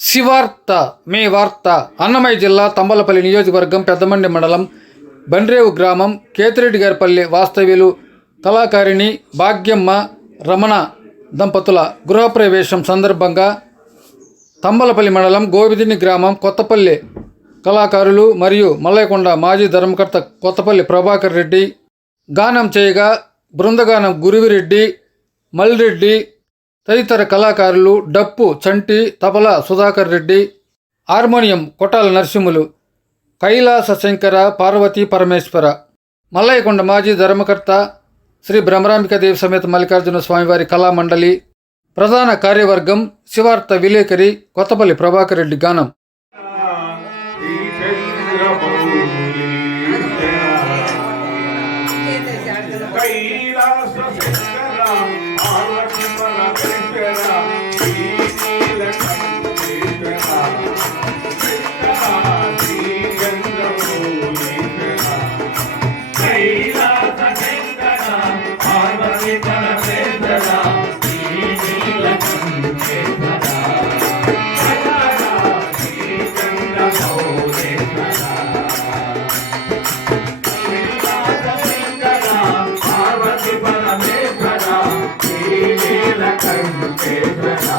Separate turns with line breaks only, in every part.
శివార్త మీ వార్త అన్నమయ్య జిల్లా తంబలపల్లి నియోజకవర్గం పెద్దమండి మండలం బండ్రేవు గ్రామం కేతిరెడ్డి గారిపల్లి వాస్తవ్యులు కళాకారిణి భాగ్యమ్మ రమణ దంపతుల గృహప్రవేశం సందర్భంగా తంబలపల్లి మండలం గోవిదిని గ్రామం కొత్తపల్లి కళాకారులు మరియు మల్లయ్యకొండ మాజీ ధర్మకర్త కొత్తపల్లి ప్రభాకర్ రెడ్డి గానం చేయగా బృందగానం గురువిరెడ్డి మల్రెడ్డి తదితర కళాకారులు డప్పు చంటి తబలా సుధాకర్ రెడ్డి హార్మోనియం కొట్టాల నరసింహులు కైలాస శంకర పార్వతీ పరమేశ్వర మల్లయ్యకొండ మాజీ ధర్మకర్త శ్రీ బ్రహ్మరాంబికాదేవి సమేత మల్లికార్జున స్వామివారి కళామండలి ప్రధాన కార్యవర్గం శివార్త విలేకరి కొత్తపల్లి ప్రభాకర్ రెడ్డి గానం.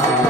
아.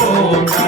Oh, God.